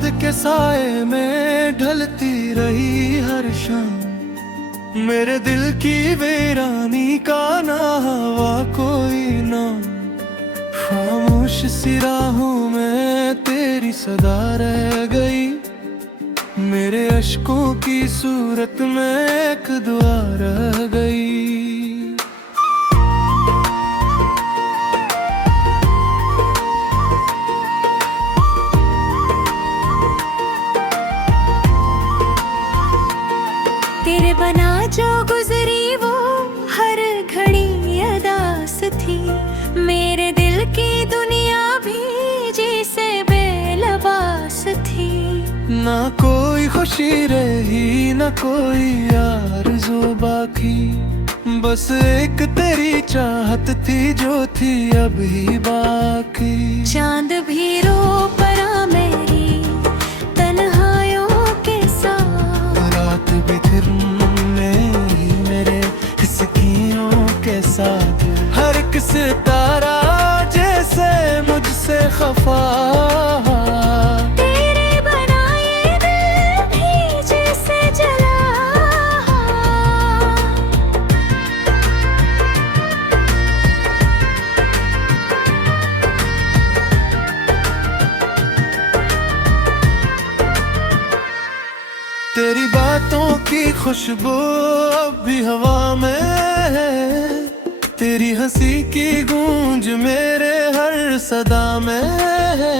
याद के साए में ढलती रही हर शाम। मेरे दिल की वीरानी का ना हवा कोई ना, खामोश सी राहों में तेरी सदा रह गई। मेरे अश्कों की सूरत में एक दुआ रह गई। तेरे बना जो गुजरी वो हर घड़ी अदास थी। मेरे दिल की दुनिया भी जैसे बेलबास थी। ना कोई खुशी रही ना कोई आरज़ू बाकी, बस एक तेरी चाहत थी जो थी अभी बाकी। चांद भी रो पड़ा मेरी तन्हाइयों के साथ, रात भी फिर मेरे हिस्कियों के साथ। हर एक सितारा जैसे मुझसे खफा, तेरी बातों की खुशबू अब भी हवा में है। तेरी हंसी की गूंज मेरे हर सदा में है।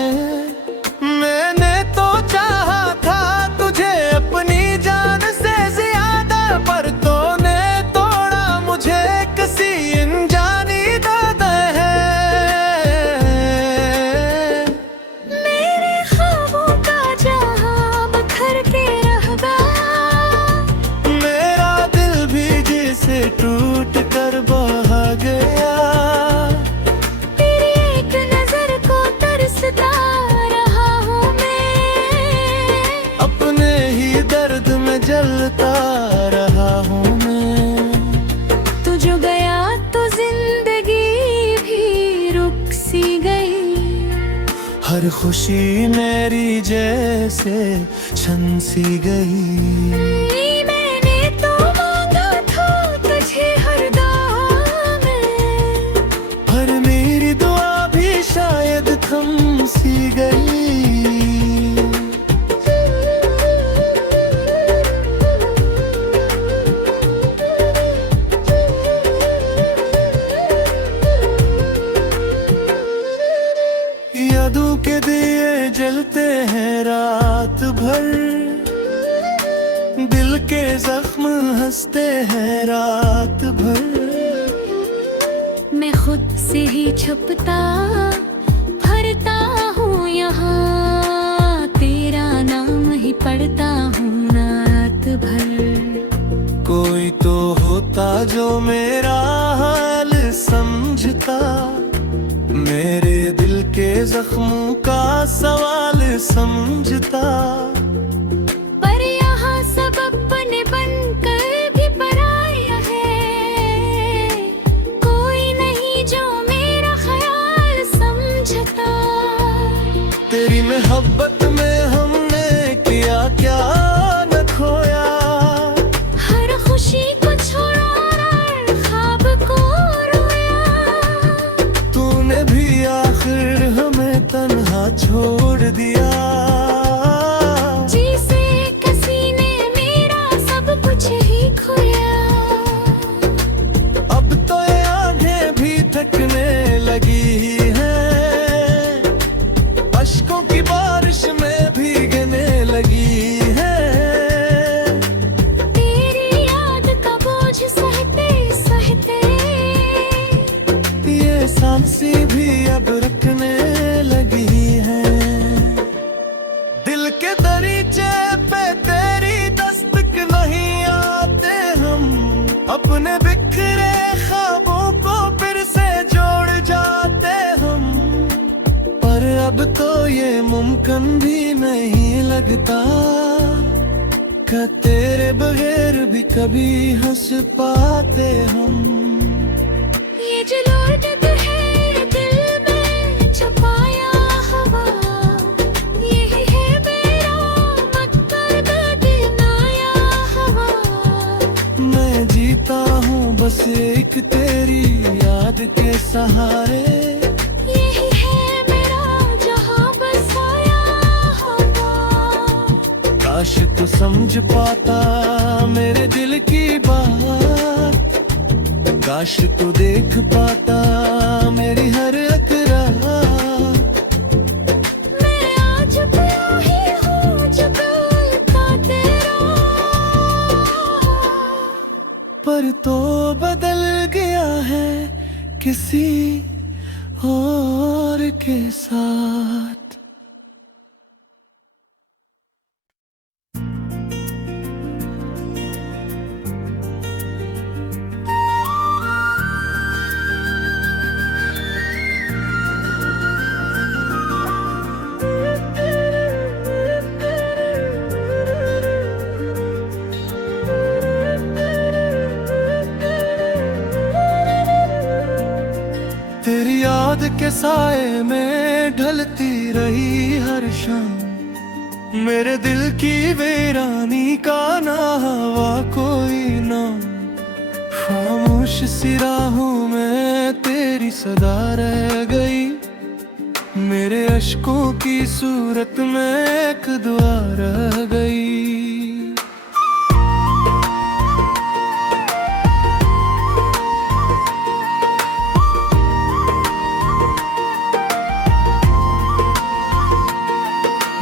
मैंने तो चाहा था तुझे अपनी जान से ज्यादा, पर तूने तोड़ा मुझे किसी अनजानी दर्द है। मेरे ख्वाबों का जहां बखर के टूट कर बहा गया। तेरी एक नजर को तरसता रहा हूँ मैं, अपने ही दर्द में जलता रहा हूँ मैं। तू जो गया तो जिंदगी भी रुक सी गई। हर खुशी मेरी जैसे छन सी गई। थम सी गई। यादों के दिए जलते हैं रात भर, दिल के जख्म हंसते हैं रात भर। मैं खुद से ही छुपता भरता हूँ यहाँ, तेरा नाम ही पढ़ता हूँ रात भर। कोई तो होता जो मेरा हाल समझता, मेरे दिल के जख्मों का सवाल समझता। पर यहाँ सब अपने बनकर भी पराया है, कोई नहीं जो मेरा ख्याल समझता। तेरी मोहब्बत में हमने किया क्या न खोया, हर खुशी को छोड़ा और ख्वाब को रोया। तूने भी आखिर हमें तन्हा छोड़ दिया। जिसे किसी ने मेरा सब कुछ ही खोया। अब तो ये आंखें भी थकने लगी है, अश्कों की बारिश में भीगने लगी है। तेरी याद का बोझ सहते सहते ये सांसें भी अब रखने लगी है। दिल के दरीचे पे तेरी दस्तक नहीं आते हम, अपने बिखरे ख्वाबों को फिर से जोड़ जाते हम। पर अब तो ये मुमकिन भी नहीं लगता कि तेरे बगैर भी कभी हंस पाते हम। ये जो लौटत है दिल में छुपाया हवा, यही है जीता हूँ बस एक तेरी याद के सहारे। यही है मेरा जहां बसाया हुआ। काश तू समझ पाता मेरे दिल की बात, काश तू देख पाता मेरी हर एक रात। मैं आज प्यार ही हूँ जो कल का तेरा, पर तो बदल गया है किसी और के साथ। तेरी याद के साए में ढलती रही हर शाम, मेरे दिल की वीरानी का ना हवा कोई नाम। खामोश सी राहों में तेरी सदा रह गई, मेरे अश्कों की सूरत में एक दुआ रह गई।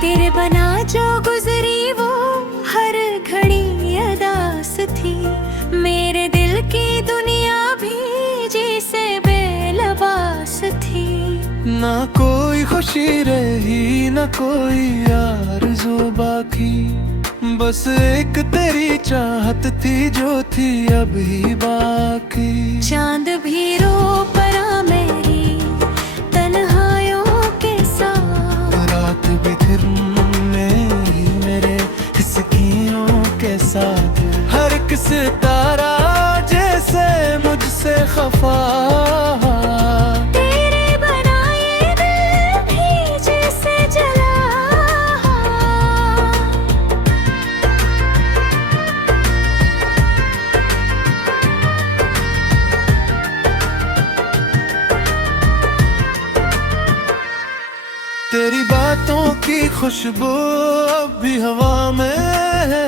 तेरे बना जो गुजरी वो हर घड़ी अदास थी, मेरे दिल की दुनिया भी जैसे बेलबास थी। ना कोई खुशी रही ना कोई आरज़ू बाकी, बस एक तेरी चाहत थी जो थी अभी बाकी। चांद भी रो पड़ा मेरी तन्हाइयों के साथ, रात भी फिर मेरे हिस्कियों के साथ। हर एक सितारा जैसे मुझसे खफा, तेरे बनाए दिल भी जैसे जला। तेरी बातों की खुशबू अब भी हवा में है,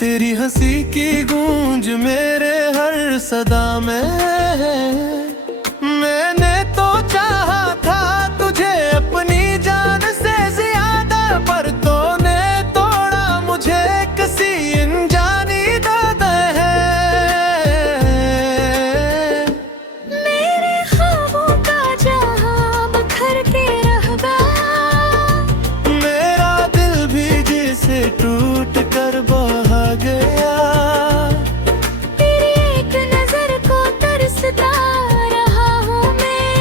तेरी हंसी की गूंज मेरे हर सदा में है। मैंने तो चाहा था तुझे अपनी जान से ज्यादा, पर तूने तोड़ा मुझे किसी अनजानी दर्द है। मेरे ख्वाबों का जहां बखर के रह गया, मेरा दिल भी जैसे टूट कर बहा गया। तेरी एक नजर को तरसता रहा हूँ मैं,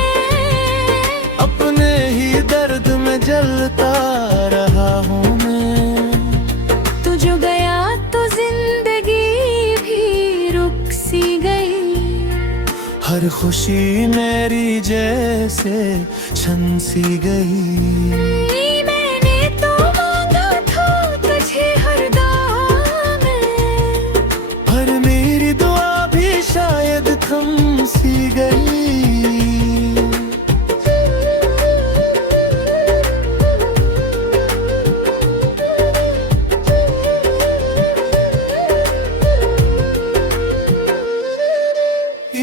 अपने ही दर्द में जलता रहा हूँ मैं। तू जो गया तो जिंदगी भी रुक सी गई, हर खुशी मेरी जैसे छन सी गई। मैंने तो मांगा था तुझे हर दाम में, पर मेरी दुआ भी शायद थम सी गई।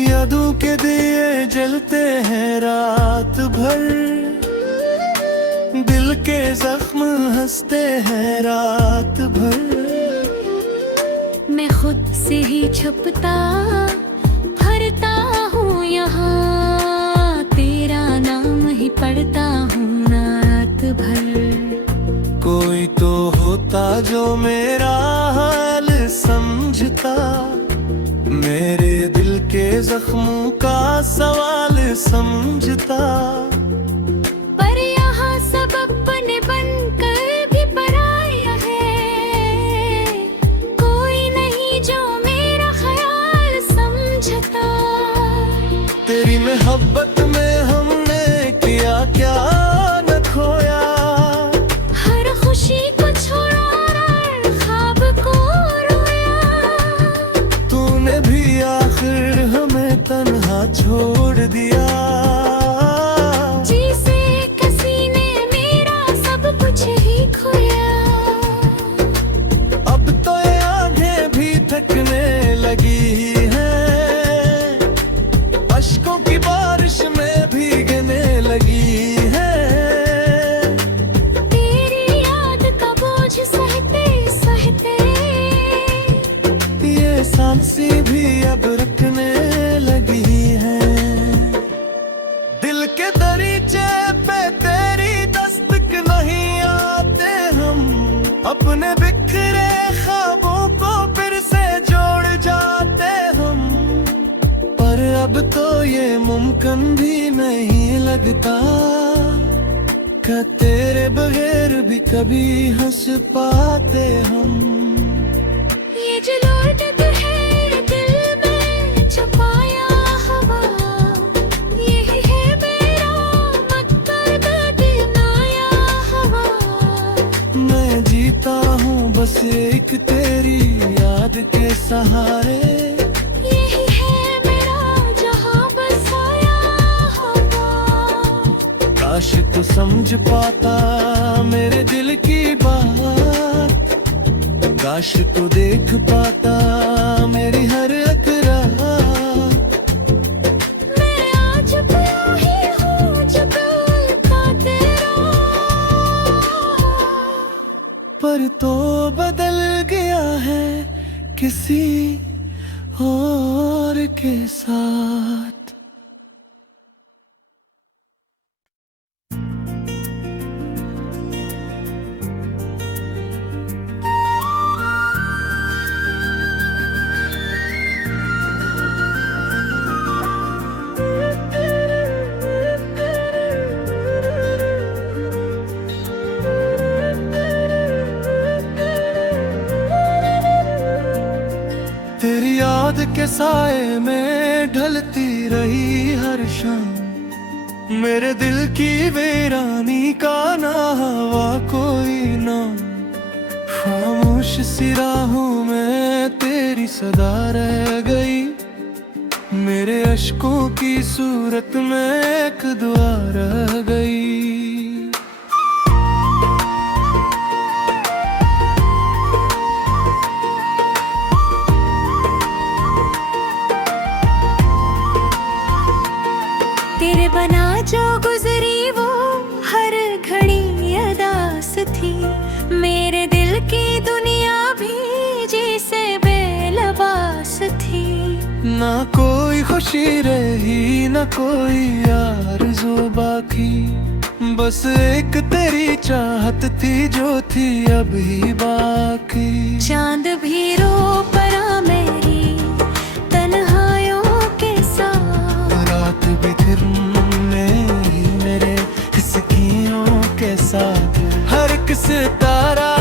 यादों के दिए जलते हैं रात भर, दिल के जख्म हंसते हैं रात भर। मैं खुद से ही छुपता भरता हूँ यहाँ, तेरा नाम ही पढ़ता हूँ रात भर। कोई तो होता जो मेरा हाल समझता, मेरे दिल के जख्मों का सवाल समझता। पर यहाँ सब अपने बनकर भी पराया है, कोई नहीं जो मेरा ख्याल समझता। तेरी मोहब्बत में हमने किया क्या न खोया, हर खुशी को छोड़ा और ख्वाब को रोया। तूने भी आखिर हमें तन्हा छोड़ दिया। जिसे किसी ने मेरा सब कुछ ही खोया। अब तो ये आंखें भी थकने लगी हैं, अश्कों की बारिश में भीगने लगी है। तेरी याद का बोझ सहते सहते ये सांसें भी अब रखने लगी है। दिल के दरीचे पे तेरी दस्तक नहीं आते हम, अपने बिखरे ख्वाबों को फिर से जोड़ जाते हम। पर अब तो ये मुमकिन भी नहीं लगता कि तेरे बगैर भी कभी हंस पाते हम। ये जो लौटत है दिल में छुपाया हवा, यही है मेरा मकसद दिनाया हवा। मैं जीता हूँ बस एक तेरी याद के सहारे, यही है मेरा जहां बसाया हवा। काश तू समझ पाता मेरे दिल की बात, काश तू देख पाता मेरी हर अकरार। मैं आज प्यार ही हूँ जो दिल का तेरा, पर तो बदल गया है किसी और के साथ। तेरी याद के साए में ढलती रही हर शाम, मेरे दिल की वीरानी का ना हवा कोई नाम। खामोश सी राहों में तेरी सदा रह गई, मेरे अश्कों की सूरत में एक दुआ रह गई। तेरे बना जो गुजरी वो हर घड़ी अदास थी, मेरे दिल की दुनिया भी जैसे बेलबास थी। ना कोई खुशी रही ना कोई आरज़ू बाकी, बस एक तेरी चाहत थी जो थी अभी बाकी। चांद भी रो पड़ा मेरी तन्हाइयों के साथ, रात भी फिर मेरे हिस्कियों के साथ। हर किस तारा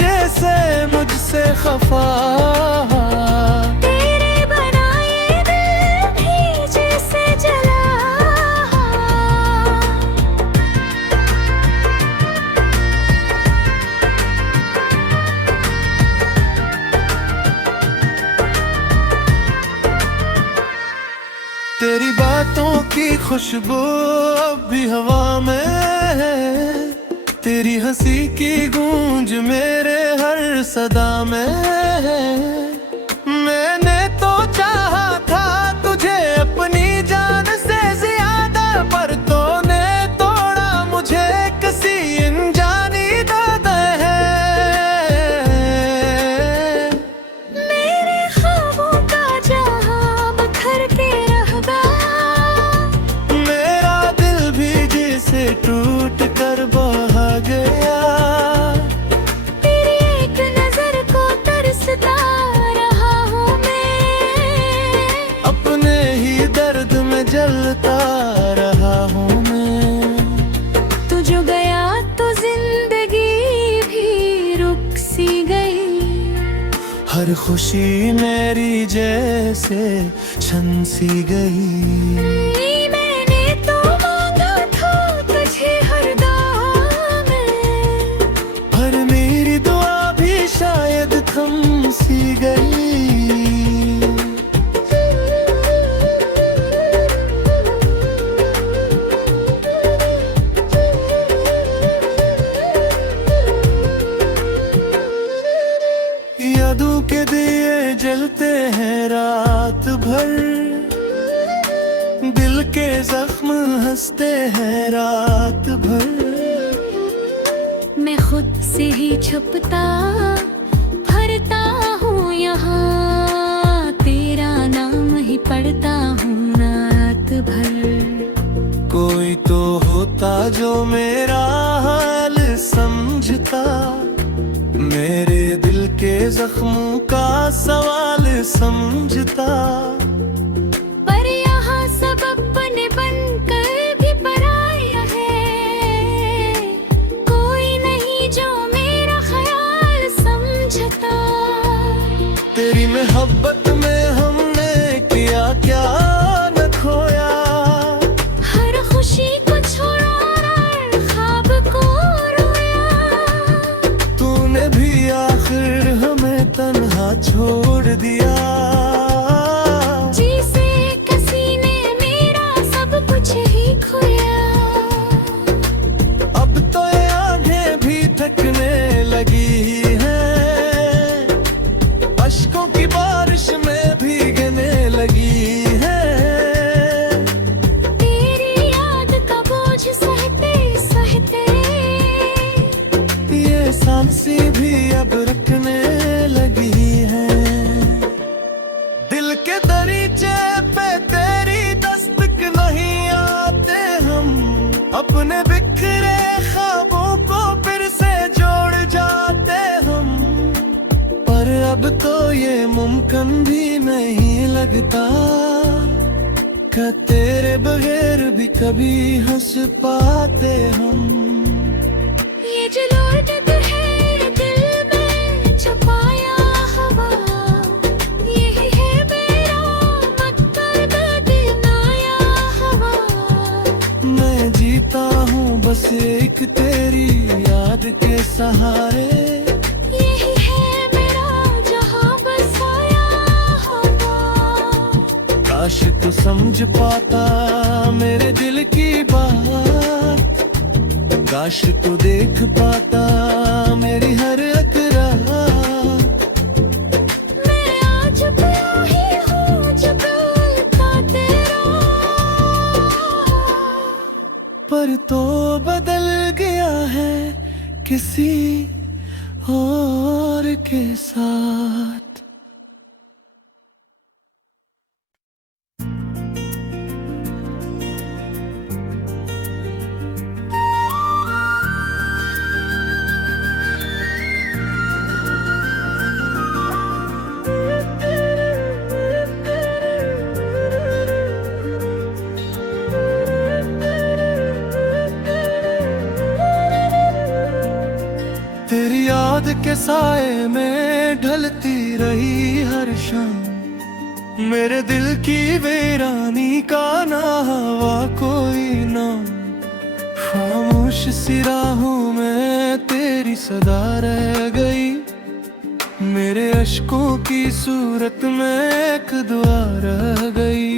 जैसे मुझसे खफा, तेरे बनाए दिल भी जैसे जला। तेरी बातों की खुशबू अब भी हवा में है, तेरी हंसी की गूंज मेरे हर सदा में है। मैंने तो चाहा था तुझे अपनी जान से ज्यादा, पर तूने तोड़ा मुझे किसी अनजानी दर्द है। मेरे ख्वाबों का जहां बखर के रह गया, मेरा दिल भी जैसे टूट कर बहा गया। तेरी एक नजर को तरसता रहा हूँ मैं, अपने ही दर्द में जलता रहा हूँ मैं। तू जो गया तो जिंदगी भी रुक सी गई, हर खुशी मेरी जैसे छन सी गई। मैंने तो मांगा था तुझे हर दाम में, पर मेरी दुआ भी शायद थम सी गई। भर। दिल के जख्म हंसते हैं रात भर। मैं खुद से ही छुपता भरता हूँ यहाँ, तेरा नाम ही पढ़ता हूँ रात भर। कोई तो होता जो मेरा हाल समझता, मेरे दिल के जख्मों का सवाल समझता। पर यहाँ सब अपने बनकर भी पराया है, कोई नहीं जो मेरा ख्याल समझता। तेरी मोहब्बत में हमने किया क्या न खोया, हर खुशी को छोड़ा और ख्वाब को रोया। तूने भी आखिर हमें तन्हा छोड़ दिया। जिसे किसी ने मेरा सब कुछ ही खोया। अब तो ये आंखें भी थकने लगी हैं, अश्कों की बारिश में भीगने लगी हैं। तेरी याद का बोझ सहते सहते ये सांसें भी अब रखने लगी हैं। दिल के दरीचे पे तेरी दस्तक नहीं आते हम, अपने बिखरे ख्वाबों को फिर से जोड़ जाते हम। पर अब तो ये मुमकिन भी नहीं लगता कि तेरे बगैर भी कभी हंस पाते हम। ये जो लौटत है दिल में छुपाया हवा, यही है मेरा मकसद दिनाया हवा। मैं जीता हूँ बस एक तेरी याद के सहारे, यही है मेरा जहां बसाया हवा। काश तू समझ पाता मेरे दिल की बात, काश तू देख पाता मेरी हर अकरार। मैं आज प्यार ही हूँ जो का तेरा, पर तो बदल गया है किसी और के साथ। तेरी याद के साए में ढलती रही हर शाम, मेरे दिल की वीरानी का ना हवा कोई नाम। खामोश सी राहों में तेरी सदा रह गई, मेरे अश्कों की सूरत में एक दुआ रह गई।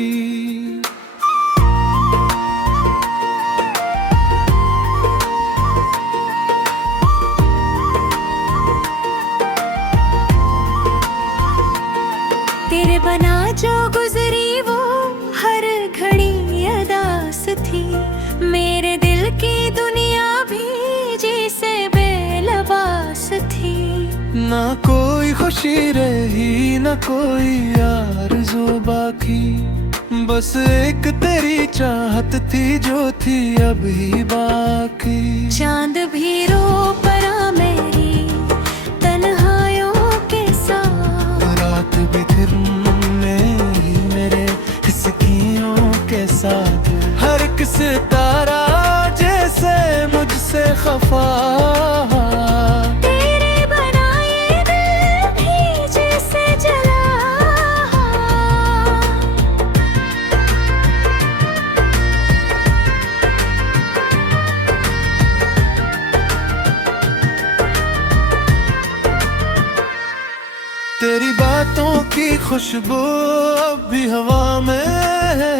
तेरे बना जो गुजरी वो हर घड़ी अदास थी, मेरे दिल की दुनिया भी जैसे बेलबास थी। ना कोई खुशी रही ना कोई आरज़ू बाकी, बस एक तेरी चाहत थी जो थी अभी बाकी। चांद भी रो पड़ा मेरी तन्हाइयों के साथ, रात भी फिर मेरे हिस्कियों के साथ। हर किस तारा जैसे मुझसे खफा, तेरे बनाए दिल भी जैसे जला। तेरी बातों की खुशबू अब भी हवा में है,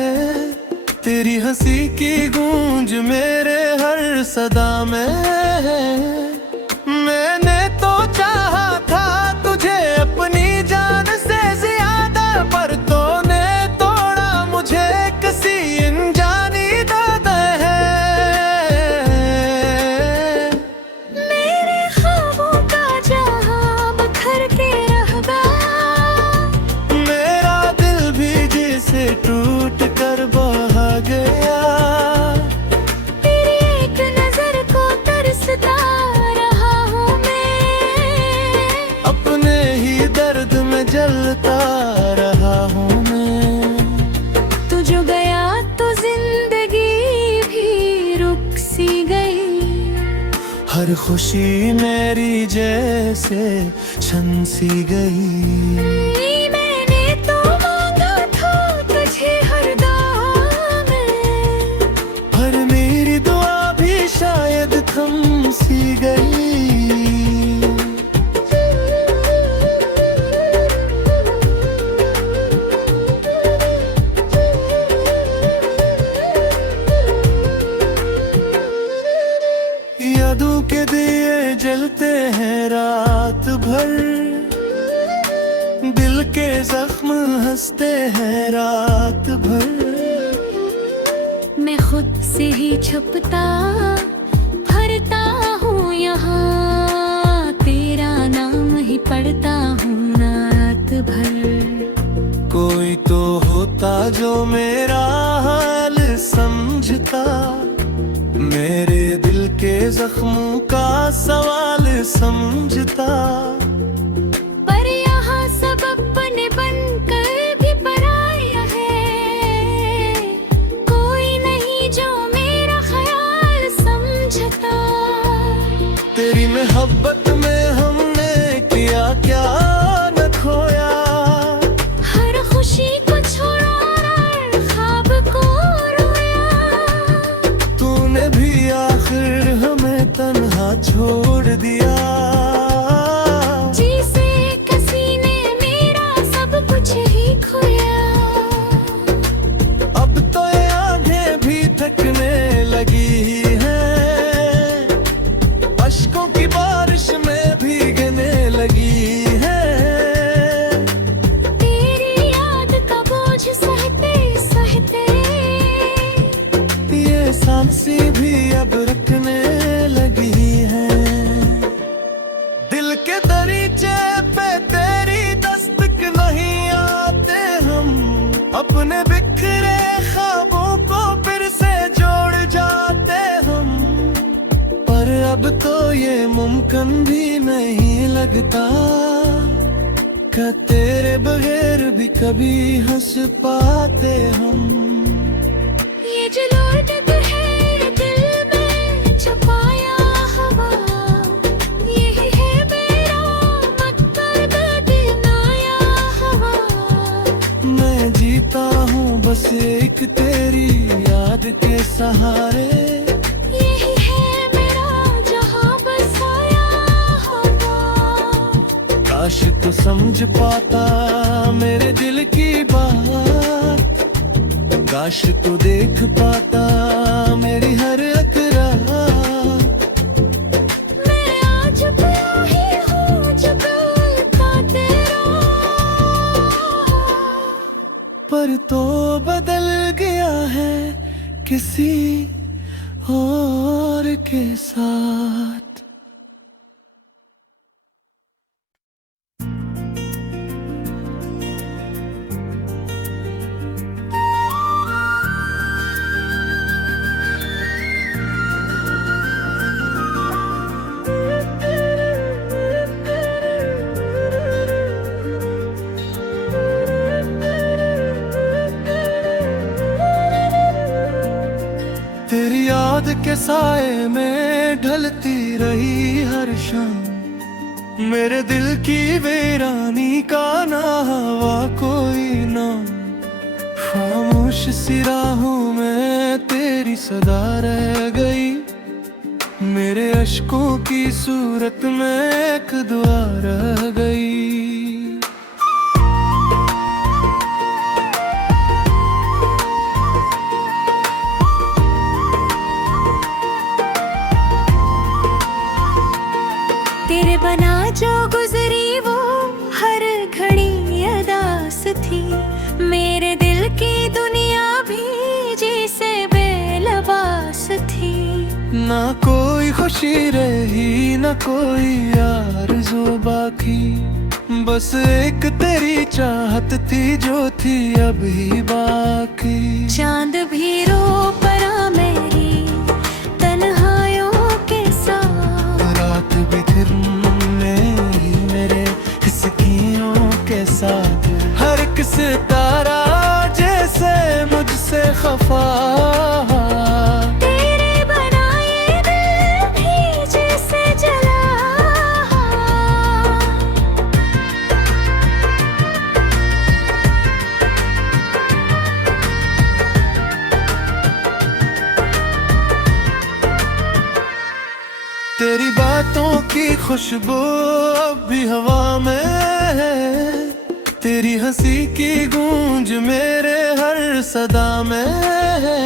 तेरी हंसी की गूंज मेरे हर सदा में है। मैंने तो चाहा था तुझे अपनी जान से ज्यादा, पर तूने हर खुशी मेरी जैसे छन सी गई। मैंने तो मांगा था तुझे हर दाम में, पर मेरी दुआ भी शायद थम सी गई। यादों के दिए जलते हैं रात भर, दिल के जख्म हंसते हैं रात भर। मैं खुद से ही छुपता भरता हूँ यहाँ, तेरा नाम ही पढ़ता हूँ रात भर। कोई तो होता जो मेरा हाल समझता, मेरे दिल के जख्मों का सवाल समझता। पर यहाँ सब अपने बनकर भी पराया है, कोई नहीं जो मेरा ख्याल समझता। तेरी मोहब्बत में हमने किया क्या न खोया, हर खुशी को छोड़ा और ख्वाब को रोया। तूने भी आखिर हमें तन्हा छोड़ दिया। जिसे किसी ने मेरा सब कुछ ही खोया। अब तो ये आंखें भी थकने लगी हैं, अश्कों की बारिश में भीगने लगी हैं। तेरी याद का बोझ सहते सहते ये सांसें भी अब रुकने लगी है। दिल के दरीचे पे तेरी दस्तक नहीं आते हम, अपने बिखरे ख्वाबों को फिर से जोड़ जाते हम। पर अब तो ये मुमकिन भी नहीं लगता कि तेरे बगैर भी कभी हंस पाते हम। ये जो लौटत है दिल में छुपाया हवा, यही है मेरा मकसद दिलाया हवा। मैं जीता हूँ बस एक तेरी याद के सहारे, यही है मेरा जहां बसाया हवा। काश तू समझ पाता मेरे दिल की बात, काश तू देख पाता मेरी हर अकरार। मैं आज प्यार ही हूँ जो कल का तेरा, पर तो बदल गया है किसी और के साथ। तेरी याद के साए में ढलती रही हर शाम, मेरे दिल की वीरानी का ना हवा कोई नाम। खामोश सी राहों में तेरी सदा रह गई, मेरे अश्कों की सूरत में एक दुआ रह गई। तेरे बना जो गुजरी वो हर घड़ी अदास थी, मेरे दिल की दुनिया भी जैसे बेलबास थी। ना कोई खुशी रही ना कोई आरज़ू बाकी, बस एक तेरी चाहत थी जो थी अभी बाकी। चांद भी रो पड़ा मेरी तन्हाइयों के साथ, रात भी फिर मेरे हिस्कियों के साथ। हर किस तारा जैसे मुझसे खफा, तेरे बनाए दिल भी जैसे खुशबू अब भी हवा में है, तेरी हंसी की गूंज मेरे हर सदा में है।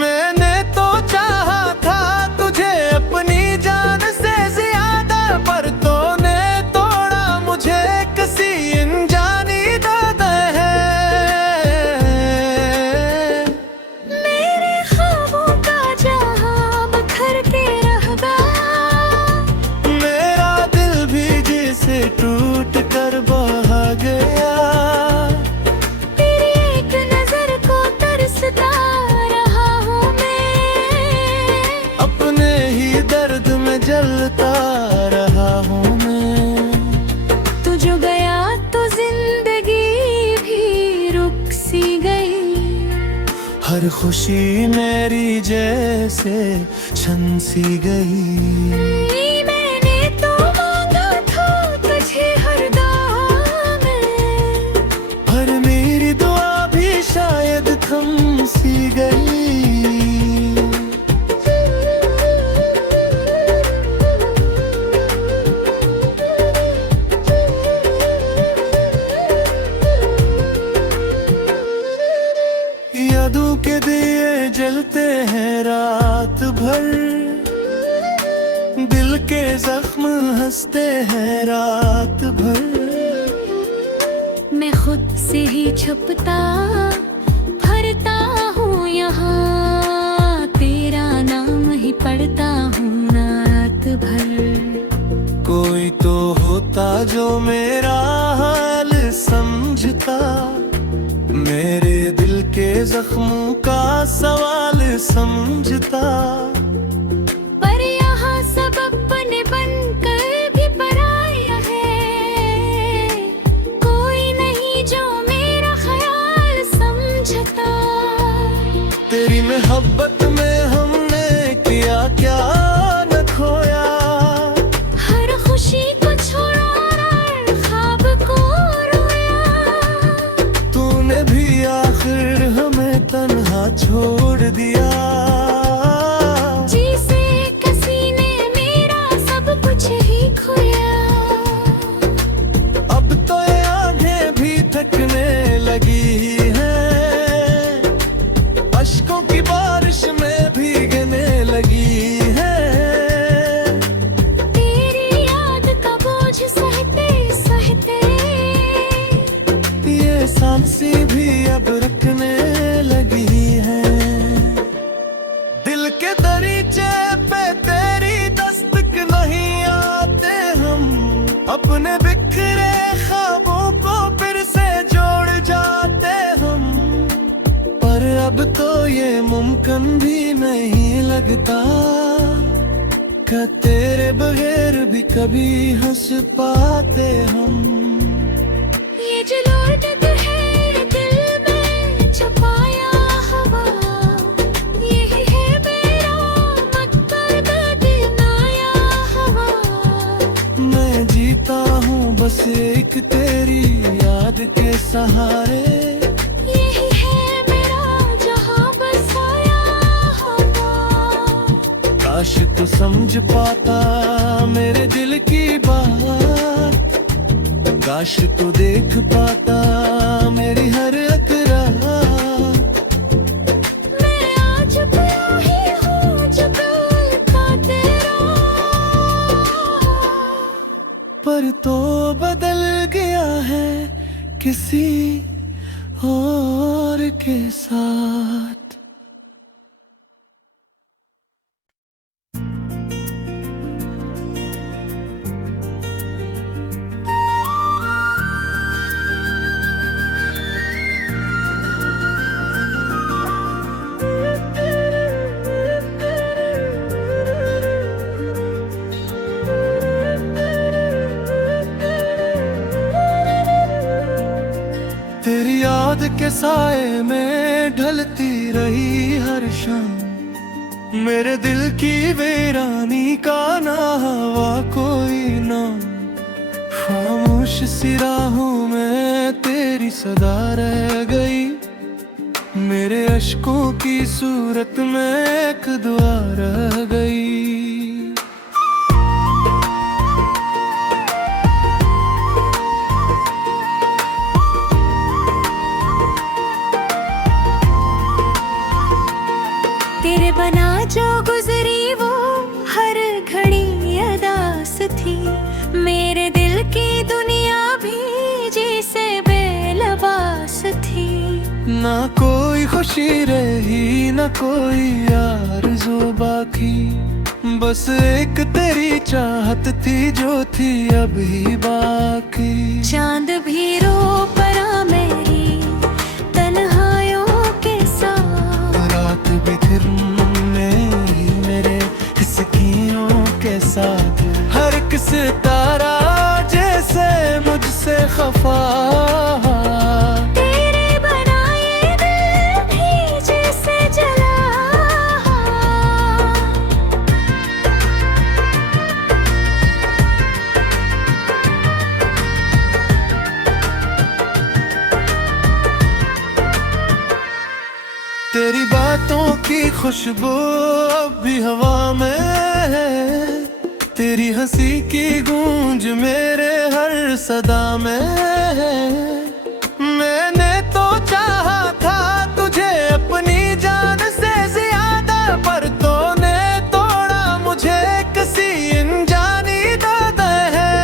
मैंने तो चाहा था तुझे अपनी जान से ज्यादा, पर तूने तोड़ा मुझे किसी अनजानी दर्द है। मेरे ख्वाबों का जहां बिखर के रह गया, मेरा दिल भी जैसे टूट कर बहा गया। तेरी एक नजर को तरसता रहा हूँ मैं, अपने ही दर्द में जलता रहा हूँ मैं। तू जो गया तो जिंदगी भी रुक सी गई, हर खुशी मेरी जैसे छन सी गई। मैंने तो मांगा था तुझे हर दुआ में, पर मेरी दुआ भी शायद थम सी गई। यादों के दिए जलते हैं रात भर, दिल के जख्म हंसते हैं रात भर। मैं खुद से ही छुपता भरता हूँ यहाँ, तेरा नाम ही पढ़ता हूँ रात भर। कोई तो होता जो मेरा हाल समझता, मेरे दिल के जख्मों का सवाल समझता। पर यहाँ सब अपने बनकर भी पराया है, कोई नहीं जो मेरा ख्याल समझता। तेरी मोहब्बत में हमने किया क्या न खोया, हर खुशी को छोड़ा और ख्वाब को रोया। तूने भी आखिर हमें तन्हा छोड़ दिया। जिसे किसी ने मेरा सब कुछ ही खोया, अब तो ये आंखें भी थकने लगी हैं, अश्कों की बारिश में भीगने लगी हैं। तेरी याद का बोझ सहते सहते, ये सांसें भी अब रखने लगी हैं। दिल के दरीचे पे तेरी दस्तक नहीं आते हम, अपने बिखरे ख्वाबों को फिर से जोड़ जाते हम। पर अब तो ये मुमकिन भी नहीं लगता कि तेरे बगैर भी कभी हंस पाते हम। ये जो लौटत है दिल में छुपाया हवा, यही है मेरा मकसद दिनाया हवा। मैं जीता हूँ बस एक तेरी याद के सहारे, यही है मेरा जहां बसाया हवा। काश तू समझ पाता मेरे दिल की बात, काश तू देख पाता मेरी हर अकरार। मैं आज पिया ही हूँ जो दिल का तेरा, पर तो बदल गया है किसी और के साथ। तेरी याद के साए में ढलती रही हर शाम, मेरे दिल की वीरानी का ना हवा कोई नाम। खामोश सी राहों में तेरी सदा रह गई, मेरे अश्कों की सूरत में एक दुआ रह गई। जो गुजरी वो हर घड़ी अदास थी। मेरे दिल की दुनिया भी जैसे बेलबास थी। ना कोई खुशी रही ना कोई आरज़ू बाकी, बस एक तेरी चाहत थी जो थी अभी बाकी। चांद भी रो पड़ा मेरी तन्हाइयों के साथ, रात भी फिर मेरे हिस्कियों के साथ। हर किस तारा जैसे मुझसे खफा, तेरे बनाए दिल भी जैसे जला। तेरी बातों की खुशबू अब भी हवा में है, तेरी हंसी की गूंज मेरे हर सदा में है। मैंने तो चाहा था तुझे अपनी जान से ज्यादा, पर तूने तोड़ा मुझे किसी अनजानी दर्द है।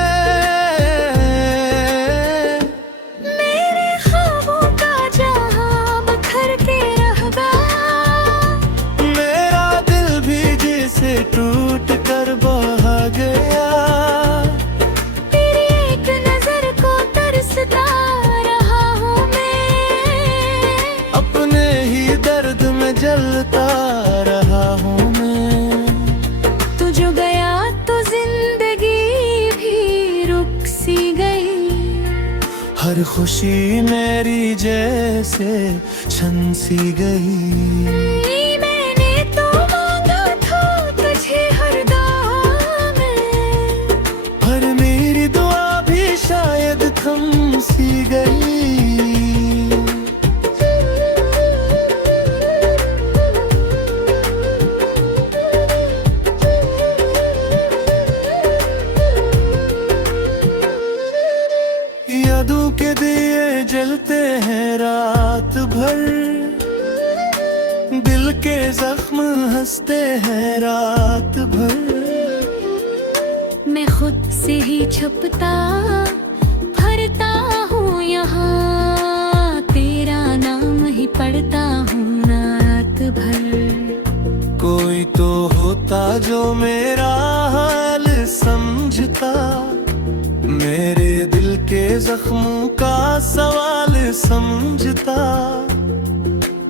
मेरे ख्वाबों का जहां बखर के रह गया, मेरा दिल भी जैसे टूट कर बहा गया। तेरी एक नजर को तरसता रहा हूँ मैं, अपने ही दर्द में जलता रहा हूँ मैं। तू जो गया तो जिंदगी भी रुक सी गई। हर खुशी मेरी जैसे छन सी गई। मैंने तो मांगा था तुझे हर दाम में, पर मेरी दुआ भी शायद थम सी गई। यादों के दिए जलते हैं रात भर, दिल के जख्म हंसते हैं रात भर। मैं खुद से ही छुपता भरता हूँ यहाँ, तेरा नाम ही पढ़ता हूँ रात भर। कोई तो होता जो मेरा हाल समझता, मेरे दिल के जख्मों का सवाल समझता।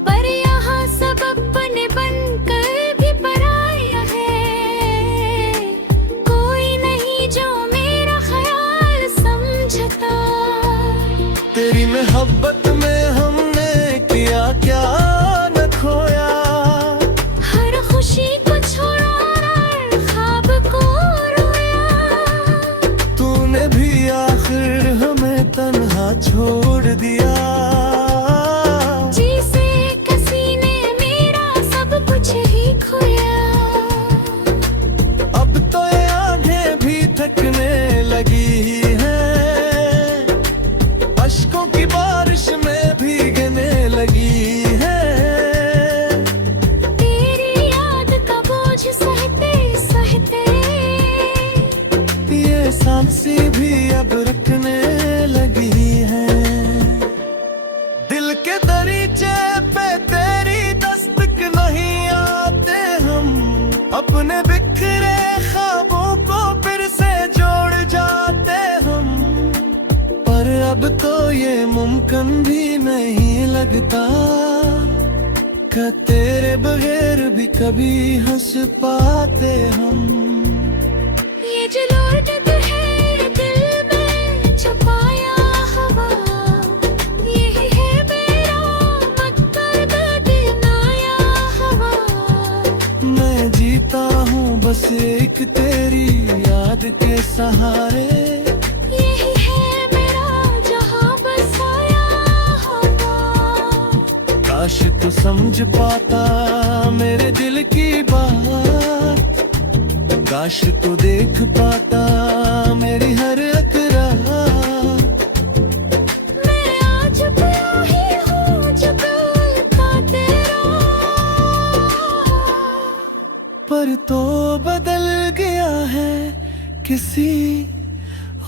पर यहाँ सब अपने बनकर भी पराया है, कोई नहीं जो मेरा ख्याल समझता। तेरी मोहब्बत में हमने किया क्या न खोया, हर खुशी को छोड़ा और ख्वाब को रोया। तूने भी आखिर हमें तन्हा छोड़ दिया। जिसे किसी ने मेरा सब कुछ ही खोया। अब तो ये आंखें भी थकने लगी हैं, अश्कों की बारिश में भीगने लगी है। तेरी याद का बोझ सहते सहते, ये सांसें भी अब रखने लगी है। दिल के दरीचे पे तेरी दस्तक नहीं आते हम, अपने बिखरे ख्वाबों को फिर से जोड़ जाते हम। पर अब तो ये मुमकिन भी नहीं लगता कि तेरे बगैर भी कभी हंस पाते हम। ये जो लौटत है दिल में छुपाया हवा, यही है मेरा मकसद दिनाया हवा। मैं जीता हूँ बस एक तेरी याद के सहारे, यही है मेरा जहां बसाया हवा। काश तू समझ पाता मेरे दिल की बात, काश तू देख पाता मेरी हर अकरा। मैं आज प्यार ही हूँ जो कल का तेरा। पर तो बदल गया है किसी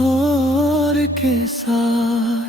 और के साथ।